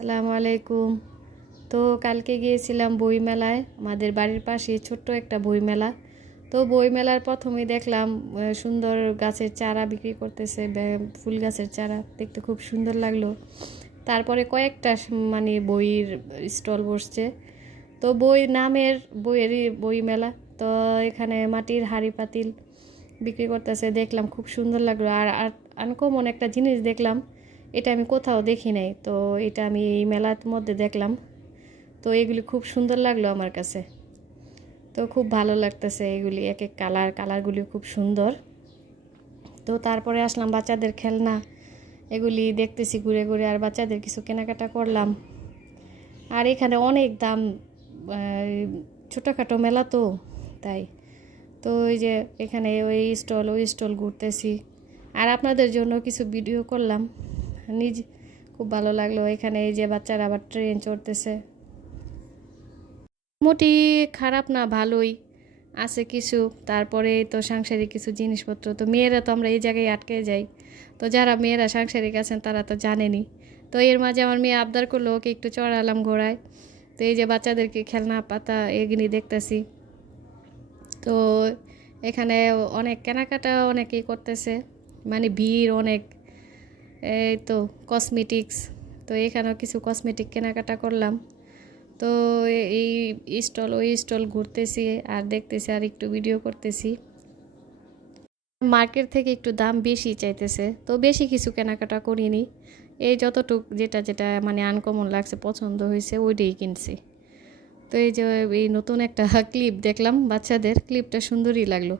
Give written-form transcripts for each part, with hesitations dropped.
আসসালামু আলাইকুম। তো কালকে গিয়েছিলাম বই মেলায়, আমাদের বাড়ির পাশে ছোট্ট একটা বই মেলা। তো বই মেলার প্রথমেই দেখলাম সুন্দর গাছের চারা বিক্রি করতেছে, ফুল গাছের চারা দেখতে খুব সুন্দর লাগলো। তারপরে কয়েকটা মানে বইয়ের স্টল বসছে। তো বই নামের বইয়েরই বই মেলা। তো এখানে মাটির হাঁড়ি পাতিল বিক্রি করতেছে, দেখলাম খুব সুন্দর লাগলো। আর আনকমন একটা জিনিস দেখলাম, এটা আমি কোথাও দেখি নাই। তো এটা আমি এই মেলার মধ্যে দেখলাম। তো এগুলি খুব সুন্দর লাগলো আমার কাছে। তো খুব ভালো লাগতেছে এগুলি, এক এক কালারগুলি খুব সুন্দর। তো তারপরে আসলাম বাচ্চাদের খেলনা, এগুলি দেখতেছি ঘুরে ঘুরে, আর বাচ্চাদের কিছু কেনাকাটা করলাম। আর এখানে অনেক দাম, ছোটোখাটো মেলা তো তাই। তো ওই যে এখানে ওই স্টল ঘুরতেছি, আর আপনাদের জন্য কিছু ভিডিও করলাম। খুব ভালো লাগলো। এখানে এই যে বাচ্চারা আবার ট্রেন চড়তেছে, মোটামুটি খারাপ না, ভালোই আছে কিছু। তারপরে তো সাংসারিক কিছু জিনিসপত্র, তো মেয়েরা তো আমরা এই জায়গায় আটকে যাই। তো যারা মেয়েরা সাংসারিক আছেন তারা তো জানেনি। তো এর মাঝে আমার মেয়ে আবদার করলো, ওকে একটু চড়ালাম ঘোড়ায়। তো এই যে বাচ্চাদেরকে খেলনা পাতা এগুলি দেখতেছি। তো এখানে অনেক কেনাকাটা অনেকেই করতেছে, মানে ভিড় অনেক। এই তো কসমেটিক্স, তো এখানেও কিছু কসমেটিক কেনাকাটা করলাম। তো এই স্টল ঘুরতেছি আর দেখতেছি, আর একটু ভিডিও করতেছি। মার্কেট থেকে একটু দাম বেশি চাইতেছে, তো বেশি কিছু কেনাকাটা করিনি। এই যতটুক যেটা যেটা মানে আনকমন লাগছে, পছন্দ হয়েছে, ওইটাই কিনছি। তো এই যে এই নতুন একটা ক্লিপ দেখলাম, বাচ্চাদের ক্লিপটা সুন্দরই লাগলো।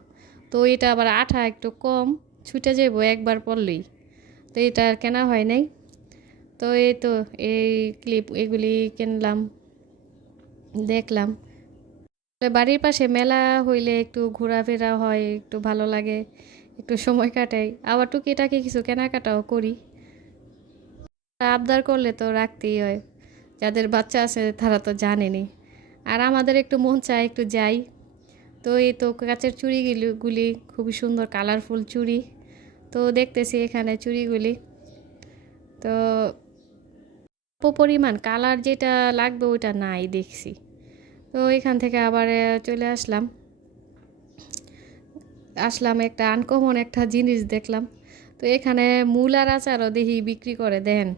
তো এটা আবার আঠা একটু কম, ছুটে যাবো একবার পরলেই। তো এটা আর কেনা হয় নাই। তো এই তো এই ক্লিপ এগুলি কিনলাম, দেখলাম। বাড়ির পাশে মেলা হইলে একটু ঘোরাফেরা হয়, একটু ভালো লাগে, একটু সময় কাটাই, আবার টুকিটাকি কিছু কেনাকাটাও করি। আবদার করলে তো রাখতেই হয়, যাদের বাচ্চা আছে তারা তো জানেনি। আর আমাদের একটু মন চায় একটু যাই। তো এই তো কাচের চুড়িগুলি খুবই সুন্দর, কালারফুল চুড়ি। তো দেখতেছি এখানে চুড়িগুলি, তো পরিমাণ কালার যেটা লাগবে ওইটা নাই দেখছি। তো এখান থেকে আবার চলে আসলাম একটা আনকমন একটা জিনিস দেখলাম। তো এখানে মূলার আচারও দেখি বিক্রি করে, দেন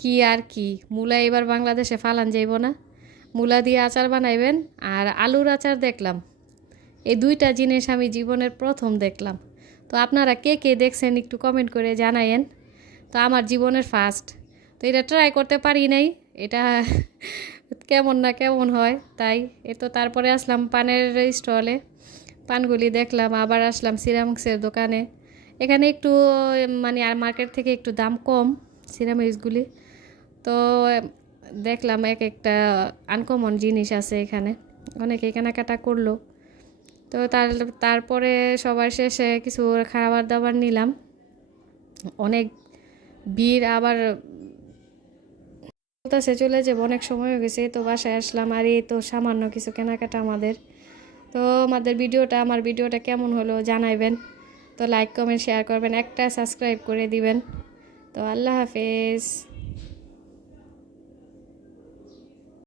কি আর কি, মূলা এবার বাংলাদেশে ফালান যাইব না, মূলা দিয়ে আচার বানাইবেন। আর আলুর আচার দেখলাম, এই দুইটা জিনিস আমি জীবনের প্রথম দেখলাম। তো আপনারা কে কে দেখছেন একটু কমেন্ট করে জানায়েন। তো আমার জীবনের ফার্স্ট, তো এটা ট্রাই করতে পারি নাই, এটা কেমন না কেমন হয় তাই। এ তো তারপরে আসলাম পানের স্টলে, পানগুলি দেখলাম। আবার আসলাম সিরামিক্সের দোকানে, এখানে একটু মানে আর মার্কেট থেকে একটু দাম কম সিরামিক্সগুলি। তো দেখলাম এক একটা আনকমন জিনিস আছে এখানে, অনেকে কেনাকাটা করলো। তো তারপরে সবার শেষে কিছু খাবার দাবার নিলাম, অনেক ভিড়। আবার বলতেছে চলে যাবো, অনেক সময় হয়ে গেছে। তো বাসায় আসলাম, আর এই তো সামান্য কিছু কেনাকাটা আমাদের। তো আমার ভিডিওটা কেমন হলো জানাইবেন। তো লাইক কমেন্ট শেয়ার করবেন, একটা সাবস্ক্রাইব করে দিবেন। তো আল্লাহ হাফেজ।